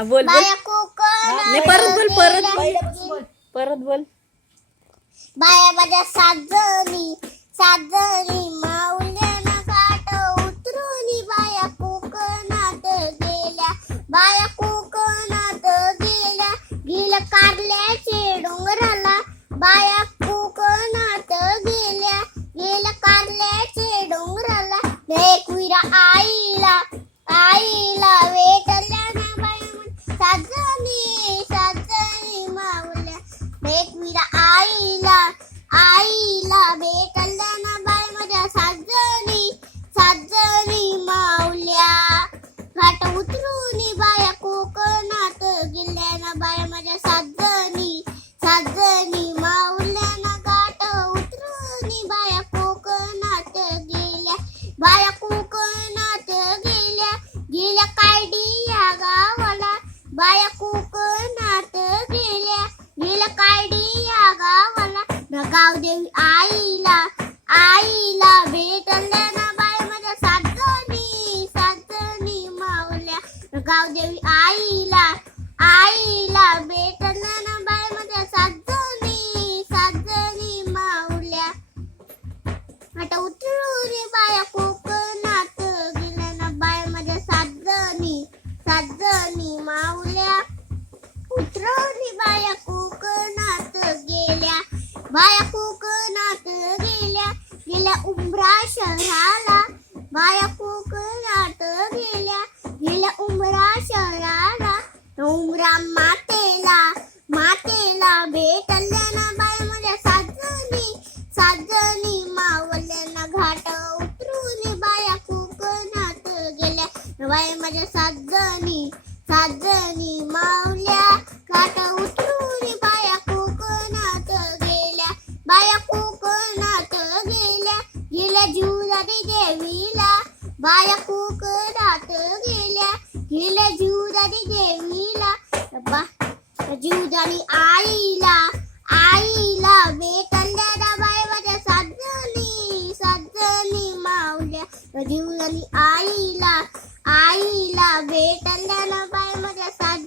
हा बोल बोल. बाया नाही परत बोल परत बोल. परत बोल. बाया माझ्या साजणी साजणी माऊल्यानं घाट उतरून बाया कोकणात गेल्या बाया कोकणात गेल्या. गेल्या कारल्याचे डोंगराला बाया कोकणात गेल्या. गेल्या कारल्याचे डोंगराला एक विरा आईला आईला आईला भेटल्या ना बाय माझ्या साजणी साजणी माऊल्या. घाट उतरून बाया कोकणात गेल्या ना बाया माझ्या साजणी साजणी माऊल्या. ना घाट उतरून बाया कोकणात गेल्या बाया कोकणात गेल्या गेल्या कायडी या गावाला? बाया कोकणात गेल्या. आईला कायडी या गावाला. न गावदेवी आईला आईला भेटल्या ना बाय माझ्या साजणी साजणी मावल्या. न गावदेवी आईला आईला भेटल्या ना बाय माझ्या साजणी साजणी मावल्या. आता उतरून बाया कोकणात. गेल्या ना बाया माझ्या साजणी साजणी मावल्या. गेल्या उमरा शहराला बाया कोकणात गेल्या. गेल्या उमरा शहराला. उमरा मातेला मातेला भेटल्या ना बाया माझ्या साजणी साजणी मावल्याना घाट उतरून बाया कोकणात गेल्या. बाया माझ्या साजणी साजणी मावल्या घाट उतरून बाया कोकणात गेल्या. बाया कोकणात गेल्या. गेल्या जीवदारी देवीला बाया कोकणात गेल्या. गेल्या जीवदारी देवीला बा जीवदारी आईला आईला भेटल्या ना बाय माझ्या साजणी साजणी मावल्या. जीवदारी आईला आईला भेटल्या ना बाय माझ्या साज